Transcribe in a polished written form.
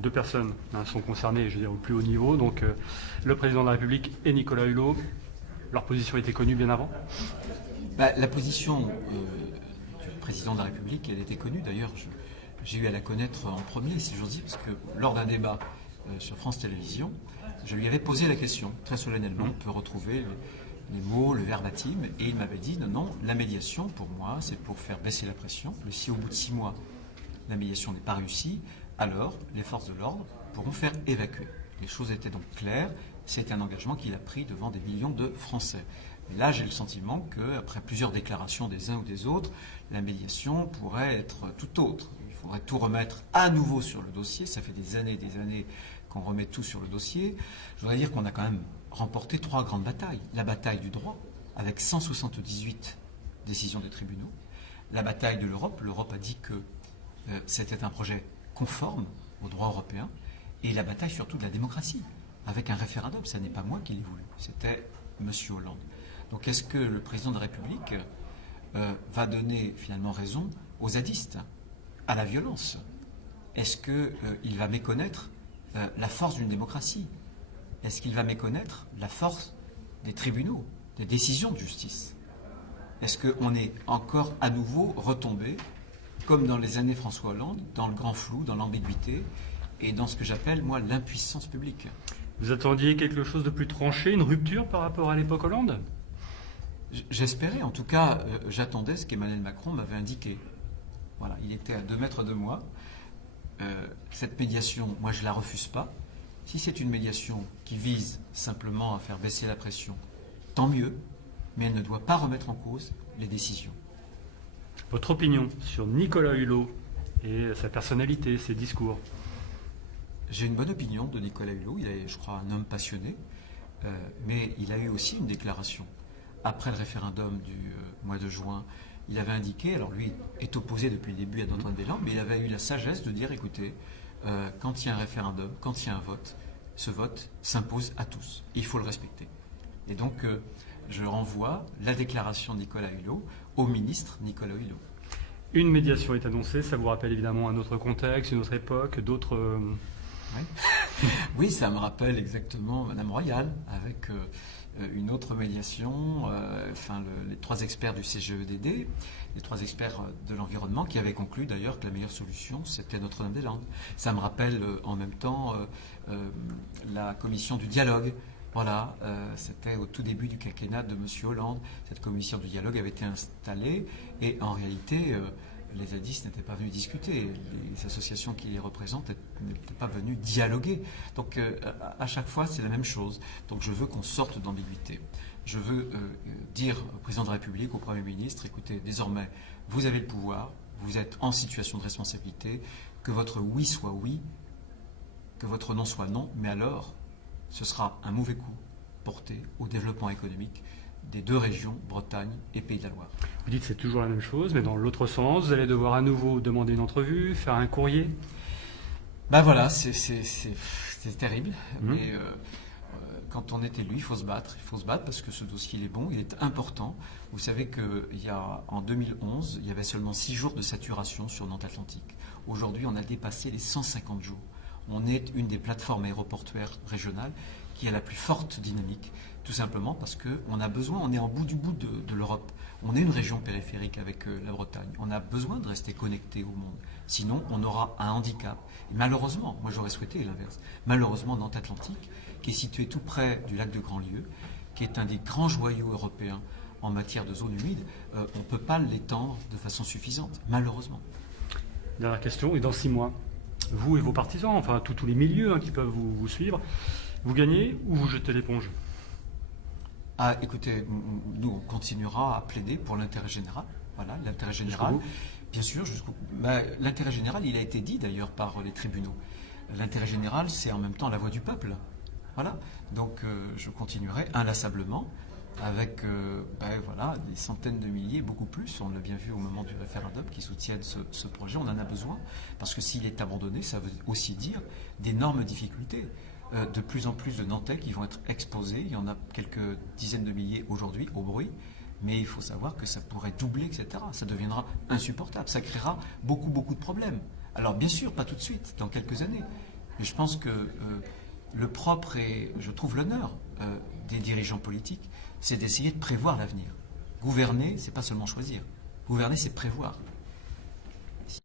deux personnes sont concernées, je veux dire, au plus haut niveau, donc le président de la République et Nicolas Hulot. Leur position était connue bien avant? La position du président de la République, elle était connue. D'ailleurs, j'ai eu à la connaître en premier, si j'ose dire, parce que lors d'un débat sur France Télévisions, je lui avais posé la question, très solennellement. On peut retrouver les mots, le verbatim, et il m'avait dit non, la médiation, pour moi, c'est pour faire baisser la pression. Mais si au bout de 6 mois, la médiation n'est pas réussie, alors les forces de l'ordre pourront faire évacuer. Les choses étaient donc claires. C'était un engagement qu'il a pris devant des millions de Français. Et là, j'ai le sentiment qu'après plusieurs déclarations des uns ou des autres, la médiation pourrait être tout autre. Il faudrait tout remettre à nouveau sur le dossier. Ça fait des années qu'on remet tout sur le dossier. Je voudrais dire qu'on a quand même remporté 3 grandes batailles. La bataille du droit, avec 178 décisions des tribunaux. La bataille de l'Europe. L'Europe a dit que c'était un projet conforme au droit européen. Et la bataille surtout de la démocratie, avec un référendum. Ce n'est pas moi qui l'ai voulu, c'était M. Hollande. Donc est-ce que le président de la République va donner finalement raison aux zadistes, à la violence? Est-ce qu'il va méconnaître la force d'une démocratie? Est-ce qu'il va méconnaître la force des tribunaux, des décisions de justice? Est-ce qu'on est encore à nouveau retombé, comme dans les années François Hollande, dans le grand flou, dans l'ambiguïté et dans ce que j'appelle, moi, l'impuissance publique? Vous attendiez quelque chose de plus tranché, une rupture par rapport à l'époque Hollande? J'espérais, en tout cas, j'attendais ce qu'Emmanuel Macron m'avait indiqué. Voilà, il était à 2 mètres de moi. Cette médiation, moi, je ne la refuse pas. Si c'est une médiation qui vise simplement à faire baisser la pression, tant mieux, mais elle ne doit pas remettre en cause les décisions. Votre opinion sur Nicolas Hulot et sa personnalité, ses discours? J'ai une bonne opinion de Nicolas Hulot. Il est, je crois, un homme passionné, mais il a eu aussi une déclaration. Après le référendum du mois de juin, il avait indiqué, alors lui est opposé depuis le début à Antoine Deslandes, mais il avait eu la sagesse de dire, écoutez, quand il y a un référendum, quand il y a un vote, ce vote s'impose à tous. Il faut le respecter. Et donc, je renvoie la déclaration de Nicolas Hulot au ministre Nicolas Hulot. Une médiation est annoncée, ça vous rappelle évidemment un autre contexte, une autre époque, d'autres... Oui. Oui, ça me rappelle exactement Madame Royal, avec une autre médiation, les 3 experts du CGEDD, les 3 experts de l'environnement, qui avaient conclu d'ailleurs que la meilleure solution, c'était Notre-Dame-des-Landes. Ça me rappelle en même temps la commission du dialogue. Voilà, c'était au tout début du quinquennat de M. Hollande. Cette commission du dialogue avait été installée et en réalité, les zadistes n'étaient pas venus discuter. Les associations qui les représentent n'étaient pas venues dialoguer. Donc à chaque fois, c'est la même chose. Donc je veux qu'on sorte d'ambiguïté. Je veux dire au président de la République, au Premier ministre, écoutez, désormais, vous avez le pouvoir, vous êtes en situation de responsabilité, que votre oui soit oui, que votre non soit non, mais alors, ce sera un mauvais coup porté au développement économique des 2 régions, Bretagne et Pays de la Loire. Vous dites que c'est toujours la même chose, mais dans l'autre sens, vous allez devoir à nouveau demander une entrevue, faire un courrier? Ben voilà, c'est terrible, mais quand on est élu, il faut se battre. Il faut se battre parce que ce dossier il est bon, il est important. Vous savez qu'en 2011, il y avait seulement 6 jours de saturation sur Nantes Atlantique. Aujourd'hui, on a dépassé les 150 jours. On est une des plateformes aéroportuaires régionales qui a la plus forte dynamique, tout simplement parce qu'on a besoin, on est en bout du bout de l'Europe. On est une région périphérique avec la Bretagne. On a besoin de rester connecté au monde. Sinon, on aura un handicap. Et malheureusement, moi j'aurais souhaité l'inverse, malheureusement Nantes Atlantique, qui est situé tout près du lac de Grandlieu, qui est un des grands joyaux européens en matière de zones humides, on ne peut pas l'étendre de façon suffisante, malheureusement. Dernière question, et dans 6 mois, vous et vos partisans, enfin tous les milieux qui peuvent vous suivre, vous gagnez ou vous jetez l'éponge? Ah, écoutez, nous, on continuera à plaider pour l'intérêt général. Voilà, l'intérêt général. Bien sûr, jusqu'au bout. L'intérêt général, il a été dit d'ailleurs par les tribunaux. L'intérêt général, c'est en même temps la voix du peuple. Voilà. Donc, je continuerai inlassablement avec des centaines de milliers, beaucoup plus, on l'a bien vu au moment du référendum, qui soutiennent ce projet. On en a besoin, parce que s'il est abandonné, ça veut aussi dire d'énormes difficultés. De plus en plus de Nantais qui vont être exposés. Il y en a quelques dizaines de milliers aujourd'hui au bruit. Mais il faut savoir que ça pourrait doubler, etc. Ça deviendra insupportable. Ça créera beaucoup de problèmes. Alors bien sûr, pas tout de suite, dans quelques années. Mais je pense que le propre et, je trouve, l'honneur des dirigeants politiques, c'est d'essayer de prévoir l'avenir. Gouverner, c'est pas seulement choisir. Gouverner, c'est prévoir.